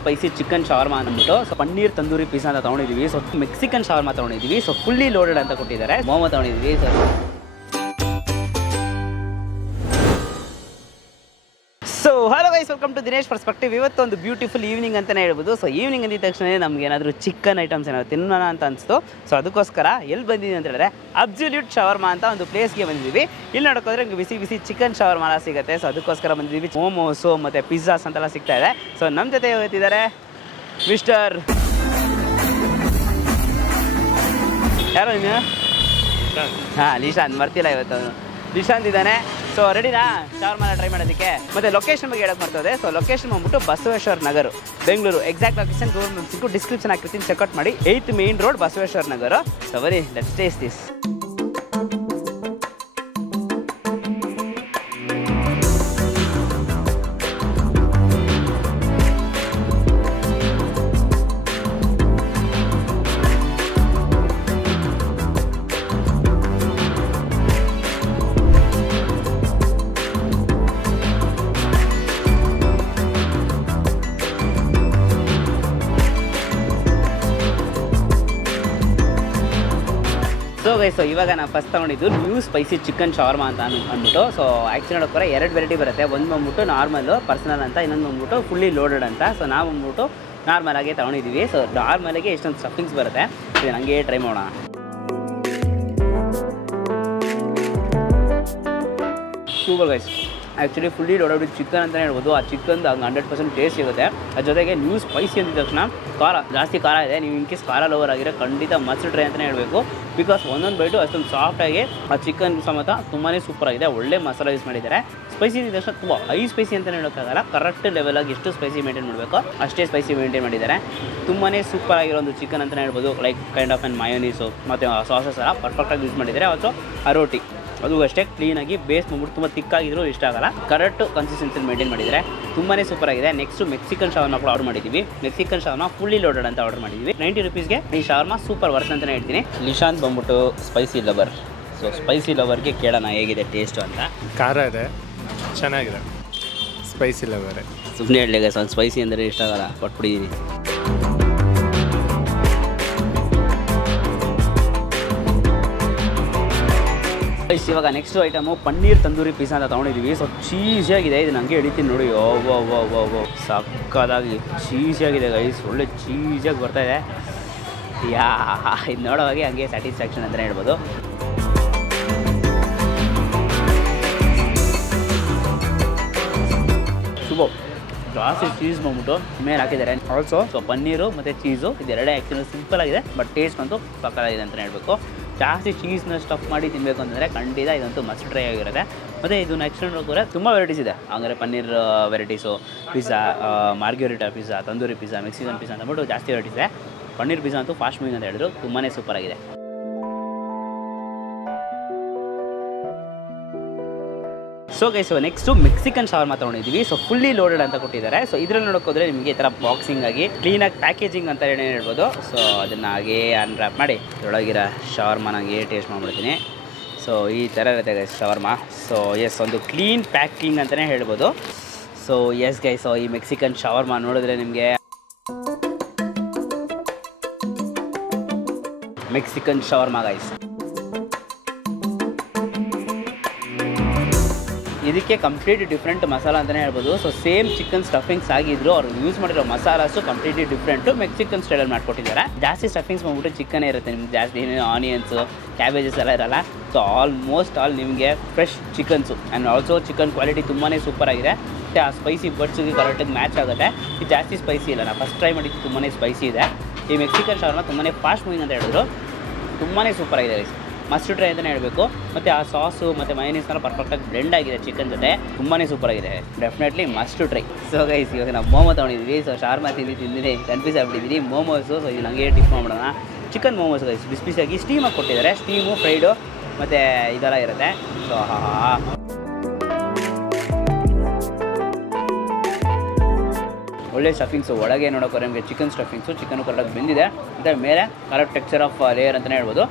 Spicy chicken shawarma ಅಂದ್ಬಿಟ್ಟು so paneer tandoori pizza ಅಂತ ತೊಗೊಂಡಿದ್ದೀವಿ. ಸೊ ಮೆಕ್ಸಿಕನ್ ಶವರ್ಮಾ ತೊಗೊಂಡಿದ್ದೀವಿ. ಸೊ ಫುಲ್ಲಿ ಲೋಡೆಡ್ ಅಂತ ಕೊಟ್ಟಿದ್ದಾರೆ. ಮೋಮೋ ತೊಗೊಂಡಿದ್ದೀವಿ. So hello guys, welcome to Dinesh perspective. ಇವತ್ತು ಒಂದು ಬ್ಯೂಟಿಫುಲ್ ಈವ್ನಿಂಗ್ ಅಂತಲೇ ಹೇಳ್ಬೋದು. ಸೊ ಈವ್ನಿಂಗ್ ಅಂದಿದ ತಕ್ಷಣ ನಮ್ಗೆ ಏನಾದರೂ ಚಿಕನ್ ಐಟಮ್ಸ್ ಏನಾದ್ರು ತಿನ್ನೋಣ ಅಂತ ಅನಿಸ್ತು. ಸೊ ಅದಕ್ಕೋಸ್ಕರ ಎಲ್ಲಿ ಬಂದಿದ್ದೀವಿ ಅಂತ ಹೇಳಿದ್ರೆ ಅಬ್ಸಲ್ಯೂಟ್ ಶವರ್ಮಾ ಅಂತ ಒಂದು ಪ್ಲೇಸ್ಗೆ ಬಂದಿದ್ದೀವಿ. ಇಲ್ಲಿ ನೋಡೋಕೋದ್ರೆ ನಿಮಗೆ ಬಿಸಿ ಬಿಸಿ ಚಿಕನ್ ಶವರ್ಮಾ ಸಿಗುತ್ತೆ. ಸೊ ಅದಕ್ಕೋಸ್ಕರ ಬಂದಿದ್ದೀವಿ. ಮೋಮೋಸು ಮತ್ತು ಪಿಜ್ಜಾಸ್ ಅಂತೆಲ್ಲ ಸಿಗ್ತಾ ಇದೆ. ಸೊ ನಮ್ಮ ಜೊತೆ ಇವತ್ತಿದ್ದಾರೆ ಮಿಸ್ಟರ್ ಯಾರೋ ನೀನು ನಿಶಾಂತ್ ಮರ್ತಿಲ್ಲ ಇವತ್ತು ನಿಶಾಂತ್ ಇದ್ದಾನೆ. ಸೊ ರೆಡಿನಾ ಶವರ್ಮಾನ ಟ್ರೈ ಮಾಡೋದಕ್ಕೆ? ಮತ್ತು ಲೊಕೇಶನ್ ಬಗ್ಗೆ ಹೇಳಕ್ಕೆ ಬರ್ತದೆ. ಸೊ ಲೊಕೇಶನ್ ಬಂದ್ಬಿಟ್ಟು Basaveshwara Nagar, Bengaluru. Exact location Google description ಹಾಕಿರ್ತೀನಿ, ಚೆಕ್ಔಟ್ ಮಾಡಿ. 8th main road, Basaveshwara Nagar. So ಬರೀ ಲೆಟ್ಸ್ ಟೇಸ್ಟ್ ದಿಸ್. ಸೊ ಇವಾಗ ನಾನು ಫಸ್ಟ್ ತೊಗೊಂಡಿದ್ದು ನ್ಯೂ ಸ್ಪೈಸಿ ಚಿಕನ್ ಶವರ್ಮಾ ಅಂತ ಅಂದ್ಬಿಟ್ಟು. ಸೊ ಆ್ಯಕ್ಚುಲಿ ನೋಡೋಕ್ಕೋರೆ 2 ವೆರೈಟಿ ಬರುತ್ತೆ. ಒಂದು ಬಂದ್ಬಿಟ್ಟು ನಾರ್ಮಲ್ಲು ಪರ್ಸನಲ್ ಅಂತ, ಇನ್ನೊಂದು ಬಂದ್ಬಿಟ್ಟು ಫುಲ್ಲಿ ಲೋಡೆಡ್ ಅಂತ. ಸೊ ನಾವು ಬಂದ್ಬಿಟ್ಟು ನಾರ್ಮಲಾಗೆ ತೊಗೊಂಡಿದ್ದೀವಿ. ಸೊ ನಾರ್ಮಲಾಗೆ ಎಷ್ಟೊಂದು ಸ್ಟಫಿಂಗ್ಸ್ ಬರುತ್ತೆ. ಇದು ನನಗೆ ಟ್ರೈ ಮಾಡೋಣ. Super guys, actually fully loaded chicken ಅಂತಲೇ ಹೇಳ್ಬೋದು. ಆ ಚಿಕನ್ದು ಹಂಗೆ 100% ಟೇಸ್ಟ್ ಸಿಗುತ್ತೆ. ಅದ್ರ ಜೊತೆಗೆ ನ್ಯೂ ಸ್ಪೈಸಿ ಅಂದಿದ ತಕ್ಷಣ ಜಾಸ್ತಿ ಖಾರ ಇದೆ. ನೀವು ಇನ್ ಕೇಸ್ ಖಾರ ಲವರ್ ಆಗಿರೋ ಖಂಡಿತ ಮಸ್ಟ್ ಟ್ರೈ ಅಂತಲೇ ಹೇಳಬೇಕು. ಬಿಕಾಸ್ ಒಂದೊಂದು ಬೈಟು ಅಷ್ಟೊಂದು ಸಾಫ್ಟಾಗಿ ಆ ಚಿಕನ್ ಸಮೇತ ತುಂಬಾ ಸೂಪರಾಗಿದೆ. ಒಳ್ಳೆ ಮಸಾಲ ಯೂಸ್ ಮಾಡಿದ್ದಾರೆ. ಸ್ಪೈಸಿ ಇದ್ದ ತಕ್ಷಣ ತುಂಬ ಹೈ ಸ್ಪೈಸಿ ಅಂತಲೇ ಹೇಳೋಕ್ಕಾಗಲ್ಲ. ಕರೆಕ್ಟ್ ಲೆವೆಲಾಗಿ ಎಷ್ಟು ಸ್ಪೈಸಿ ಮೇಂಟೈನ್ ಮಾಡಬೇಕು ಅಷ್ಟೇ ಸ್ಪೈಸಿ ಮೇಂಟೈನ್ ಮಾಡಿದ್ದಾರೆ. ತುಂಬಾ ಸೂಪರ್ ಆಗಿರೋ ಒಂದು ಚಿಕನ್ ಅಂತಲೇ ಹೇಳ್ಬೋದು. ಲೈಕ್ ಕೈಂಡ್ ಆಫ್ ಆ್ಯಂಡ್ ಮಯೋನೀಸು ಮತ್ತು ಸಾಸಸ್ ಎಲ್ಲ ಪರ್ಫೆಕ್ಟಾಗಿ ಯೂಸ್ ಮಾಡಿದ್ದಾರೆ. ಆಲ್ಸೋ ಅರೋಟಿ ಅದು ಅಷ್ಟೇ ಕ್ಲೀನಾಗಿ ಬೇಸ್ ಮಾಡ್ಬಿಟ್ಟು ತುಂಬ ತಿಕ್ಕಾಗಿದ್ರು ಇಷ್ಟ ಆಗಲ್ಲ. ಕರೆಕ್ಟ್ ಕನ್ಸಿಸ್ಟೆನ್ಸಿ ಮೇಂಟೈನ್ ಮಾಡಿದ್ದಾರೆ. ತುಂಬಾ ಸೂಪರ್ ಆಗಿದೆ. ನೆಕ್ಸ್ಟು ಮೆಕ್ಸಿಕನ್ ಶವರ್ಮಾ ಕೂಡ ಆರ್ಡರ್ ಮಾಡಿದ್ದೀವಿ. ಮೆಕ್ಸಿಕನ್ ಶವರ್ಮಾ ಫುಲ್ಲಿ ಲೋಡೆಡ್ ಅಂತ ಆರ್ಡರ್ ಮಾಡಿದ್ದೀವಿ. 90 rupeesಗೆ ಈ ಶವರ್ಮಾ ಸೂಪರ್ ವರ್ತ್ ಅಂತಲೇ ಹೇಳ್ತೀನಿ. ನಿಶಾಂತ್ ಬಂದ್ಬಿಟ್ಟು ಸ್ಪೈಸಿ ಲವರ್. ಸೊ ಸ್ಪೈಸಿ ಲವರ್ಗೆ ಕೇಳೋಣ ಹೇಗಿದೆ ಟೇಸ್ಟು ಅಂತ. ಖಾರ ಇದೆ, ಚೆನ್ನಾಗಿದೆ. ಸ್ಪೈಸಿ ಲವರೇ ಸುಮ್ಮನೆ ಹೇಳಲಿಲ್ಲ, ಸ್ವಲ್ಪ ಸ್ಪೈಸಿ ಅಂದರೆ ಇಷ್ಟ ಆಗಲ್ಲ, ಕೊಟ್ಬಿಟ್ಟಿದ್ದೀನಿ. ಇವಾಗ next item paneer tandoori pizza ಅಂತ ತೊಗೊಂಡಿದ್ದೀವಿ. ಸೊ ಚೀಸಿಯಾಗಿದೆ. ಇದು ನನಗೆ ಹಿಡಿತೀನಿ ನೋಡಿ. ಓ ಸಕ್ಕದಾಗಿ ಚೀಸಿಯಾಗಿದೆ ಗೈಸ್. ಒಳ್ಳೆ ಚೀಸಿಯಾಗಿ ಬರ್ತಾಯಿದೆ. ಇದು ನೋಡೋವಾಗೆ ಹಂಗೆ ಸ್ಯಾಟಿಸ್ಫ್ಯಾಕ್ಷನ್ ಅಂತಲೇ ಹೇಳ್ಬೋದು. ಸೂಪರ್. ಜಾಸ್ತಿ ಚೀಸ್ ಬಂದ್ಬಿಟ್ಟು ಮೇಲೆ ಹಾಕಿದ್ದಾರೆ. ಆಲ್ಸೋ ಸೊ ಪನ್ನೀರು ಮತ್ತು ಚೀಸು ಇದೆರಡೇ ಆ್ಯಕ್ಚುಲಿ ಸಿಂಪಲ್ ಆಗಿದೆ. ಬಟ್ ಟೇಸ್ಟ್ ಅಂತೂ ಸಕ್ಕತ್ತಾಗಿದೆ ಅಂತಲೇ ಹೇಳಬೇಕು. ಜಾಸ್ತಿ ಚೀಸ್ನ ಸ್ಟಫ್ ಮಾಡಿ ತಿನ್ನಬೇಕು ಅಂತಂದರೆ ಖಂಡಿತ ಇದಂತೂ ಮಸ್ಟ್ ಟ್ರೈ ಆಗಿರುತ್ತೆ. ಮತ್ತು ಇದು ನೆಕ್ಸ್ಟ್ ನೋಡೋಕೆ ತುಂಬ ವೆರೈಟೀಸ್ ಇದೆ. ಅಂದರೆ paneer varieties, pizza, margherita pizza, tandoori pizza, Mexican pizza ಅಂದ್ಬಿಟ್ಟು ಜಾಸ್ತಿ ವೆರೈಟೀಸ್ ಇದೆ. ಪನ್ನೀರ್ ಪಿಜ್ಜಾ ಅಂತೂ ಫಾಸ್ಟ್ ಮೂವಿಂಗ್ ಅಂತ ಹೇಳಿದ್ರು. ತುಂಬಾ ಸೂಪರಾಗಿದೆ. So guys, next Mexican shawarma ತೊಗೊಂಡಿದ್ದೀವಿ. ಸೊ ಫುಲ್ಲಿ ಲೋಡೆಡ್ ಅಂತ ಕೊಟ್ಟಿದ್ದಾರೆ. ಸೊ ಇದರಲ್ಲಿ ನೋಡೋಕೋದ್ರೆ ನಿಮಗೆ ಈ ಥರ ಬಾಕ್ಸಿಂಗ್ ಆಗಿ ಕ್ಲೀನಾಗಿ ಪ್ಯಾಕೇಜಿಂಗ್ ಅಂತ ಏನು ಹೇಳ್ಬೋದು. ಸೊ ಅದನ್ನು ಹಾಗೇ ಅನ್ರ್ಯಾಪ್ ಮಾಡಿ ಇದರೊಳಗಿರೋ ಶವರ್ಮಾನಾಗೆ ಟೇಸ್ಟ್ ಮಾಡಿಬಿಡ್ತೀನಿ. ಸೊ ಈ ಥರ ಇರುತ್ತೆ ಗೈಸ್ ಶವರ್ಮಾ. ಸೊ ಎಸ್, ಒಂದು ಕ್ಲೀನ್ ಪ್ಯಾಕಿಂಗ್ ಅಂತಲೇ ಹೇಳ್ಬೋದು. ಸೊ ಎಸ್ ಗೈಸ್, ಸೊ ಈ ಮೆಕ್ಸಿಕನ್ ಶವರ್ಮಾ ನೋಡಿದ್ರೆ ನಿಮಗೆ ಮೆಕ್ಸಿಕನ್ ಶವರ್ಮಾ ಗೈಸ್. ಇದಕ್ಕೆ ಕಂಪ್ಲೀಟ್ಲಿ ಡಿಫ್ರೆಂಟ್ ಮಸಾಲ ಅಂತಲೇ ಹೇಳ್ಬೋದು. ಸೊ ಸೇಮ್ ಚಿಕನ್ ಸ್ಟಫಿಂಗ್ಸ್ ಆಗಿದ್ರು, ಅವ್ರು ಯೂಸ್ ಮಾಡಿರೋ ಮಸಾಲಾಸು ಕಂಪ್ಲೀಟ್ಲಿ ಡಿಫ್ರೆಂಟು ಮೆಕ್ಸಿಕನ್ ಸ್ಟೈಲಲ್ಲಿ ಮಾಡಿಕೊಟ್ಟಿದ್ದಾರೆ. ಜಾಸ್ತಿ ಸ್ಟಫಿಂಗ್ಸ್ ಬಂದ್ಬಿಟ್ಟು ಚಿಕನ್ ಇರುತ್ತೆ. ನಿಮ್ಗೆ ಜಾಸ್ತಿ ಆನಿಯನ್ಸು, ಕ್ಯಾಬೇಜಸ್ ಎಲ್ಲ ಇರಲ್ಲ. ಸೊ ಆಲ್ಮೋಸ್ಟ್ ಆಲ್ ನಿಮಗೆ fresh chickens and also chicken quality ತುಂಬಾ ಸೂಪರಾಗಿದೆ. ಮತ್ತು ಆ ಸ್ಪೈಸಿ ಬಡ್ಸ್ಗೆ ಕರೆಕ್ಟಾಗಿ ಮ್ಯಾಚ್ ಆಗುತ್ತೆ. ಇದು ಜಾಸ್ತಿ ಸ್ಪೈಸಿ ಇಲ್ಲ. ನಾನು ಫಸ್ಟ್ ಟ್ರೈ ಮಾಡಿದ್ದು ತುಂಬಾ ಸ್ಪೈಸಿ ಇದೆ. ಈ ಮೆಕ್ಸಿಕನ್ ಶವರ್ಮಾ ತುಂಬಾ ಫಾಸ್ಟ್ ಮೂವಿಂಗ್ ಅಂತ ಹೇಳಿದ್ರು. ತುಂಬಾ ಸೂಪರಾಗಿದೆ. ಮಸ್ಟ್ ಟ್ರೈ ಅಂತಲೇ ಹೇಳಬೇಕು. ಮತ್ತು ಆ ಸಾಸು ಮತ್ತು ಮಯೋನೀಸ್ನೆಲ್ಲ ಪರ್ಫೆಕ್ಟಾಗಿ ಬ್ಲೆಂಡ್ ಆಗಿದೆ ಚಿಕನ್ ಜೊತೆ. ತುಂಬಾ ಸೂಪರಾಗಿದೆ. Definitely must try. So guys, ಇವಾಗ ನಾವು ಮೋಮೋ ತೊಗೊಂಡಿದ್ದೀವಿ. ಸೊ ಶವರ್ಮಾ ತಿಂದಿದ್ದೀನಿ ಕನ್ಫ್ಯೂಸ್ ಆಗ್ಬಿಟ್ಟಿದ್ದೀನಿ. ಮೋಮೋಸು ಸೊ ಇದು ನನಗೆ ಟಿಪ್ ಮಾಡ್ಬಿಡೋಣ. ಚಿಕನ್ ಮೋಮೋಸ್ ಗೈಸ್ ಬಿಸಿ ಬಿಸಿಯಾಗಿ ಸ್ಟೀಮಾಗಿ ಕೊಟ್ಟಿದ್ದಾರೆ. ಸ್ಟೀಮು, ಫ್ರೈಡು ಮತ್ತು ಇದೆಲ್ಲ ಇರುತ್ತೆ. ಸೊ ಒಳ್ಳೆ ಸ್ಟಫಿಂಗ್ಸು. ಒಳಗೆ ನೋಡೋಕೆ ನಿಮಗೆ ಚಿಕನ್ ಸ್ಟಫಿಂಗ್ಸು, ಚಿಕನ್ನು ಕರೆಕ್ಟಾಗಿ ಬೆಂದಿದೆ. ಮತ್ತು ಮೇಲೆ ಕರೆಕ್ಟ್ ಟೆಕ್ಸ್ಚರ್ ಆಫ್ ಲೇಯರ್ ಅಂತಲೇ ಹೇಳ್ಬೋದು.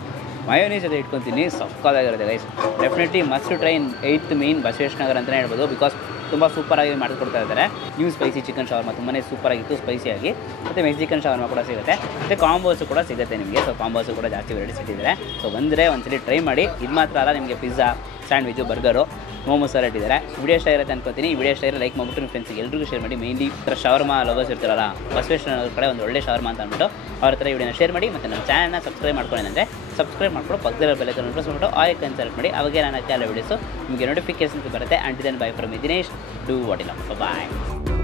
ಮಯೋನೀಸ್ ಜೊತೆ ಇಟ್ಕೊತೀನಿ, ಸಕ್ಕತ್ತಾಗಿರುತ್ತೆ guys. Definitely must try in 8th main Basaveshwara Nagar ಅಂತಲೇ ಹೇಳ್ಬೋದು. ಬಿಕಾಸ್ ತುಂಬ ಸೂಪರಾಗಿ ಮಾಡಿಕೊಡ್ತಾ ಇದ್ದಾರೆ. ನ್ಯೂ ಸ್ಪೈಸಿ ಚಿಕನ್ ಶವರ್ಮ ತುಂಬಾ ಸೂಪರಾಗಿತ್ತು, ಸ್ಪೈಸಿಯಾಗಿ. ಮತ್ತು ಮೆಕ್ಸಿಕನ್ ಶವರ್ಮ ಕೂಡ ಸಿಗುತ್ತೆ, ಮತ್ತು ಕಾಂಬೋಸು ಕೂಡ ಸಿಗುತ್ತೆ ನಿಮಗೆ. ಸೊ ಕಾಂಬೋಸು ಕೂಡ ಜಾಸ್ತಿ ವೆರೈಟೀಸ್ ಇಟ್ಟಿದ್ದಾರೆ. ಸೊ ಬಂದರೆ ಒಂದ್ಸಲಿ ಟ್ರೈ ಮಾಡಿ. ಇದು ಮಾತ್ರ ಅಲ್ಲ, ನಿಮಗೆ ಪಿಜ್ಜಾ, ಸ್ಯಾಂಡ್ವಿಚ್ಚು, ಬರ್ಗರು, ಮೋಮೋಸ್ ಎಲ್ಲ ಇಟ್ಟಿದ್ದಾರೆ. ವಿಡಿಯೋ ಇಷ್ಟ ಇರುತ್ತೆ ಅನ್ಕೋತೀನಿ. ವಿಡಿಯೋ ಇಷ್ಟ ಲೈಕ್ ಮಾಡಿಬಿಟ್ಟು ನಿಮ್ಮ ಫ್ರೆಂಡ್ಸಿಗೆ ಎಲ್ರಿಗೂ ಶೇರ್ ಮಾಡಿ. ಮೇನ್ಲಿ ಶವರ್ಮ ಲವರ್ಸ್ ಇರ್ತಾರಲ್ಲ, ಬಸವೇಶ್ವರ ಕಡೆ ಒಂದು ಒಳ್ಳೆ ಶವರ್ಮ ಅಂತ ಅಂದ್ಬಿಟ್ಟು ಅವ್ರ ಹತ್ರ ವಿಡಿಯೋನ ಶೇರ್ ಮಾಡಿ. ಮತ್ತು ನಮ್ಮ ಚಾನಲ್ನ ಸಬ್ಸ್ಕ್ರೈಬ್ ಮಾಡ್ಕೊಳ್ಳಿ. ಸಬ್ಸ್ಕ್ರೈಬ್ ಮಾಡ್ಕೊಂಡು ಪಕ್ಕದಲ್ಲಿ ಬೆಲ್ಲೈಕನ್ ಪ್ರೆಸ್ ಮಾಡಿಬಿಟ್ಟು ಆಯ್ಕೆ ಸೆಲೆಕ್ಟ್ ಮಾಡಿ. ಅವಾಗ ನಾನು ಹಾಕಿ ಎಲ್ಲ ವೀಡಿಯೋಸು ನಿಮಗೆ ನೋಟಿಫಿಕೇಷನ್ಸ್ ಬರುತ್ತೆ. And then bye from Dinesh, do what ಇಲ್ಲ, ಬಾಯ್.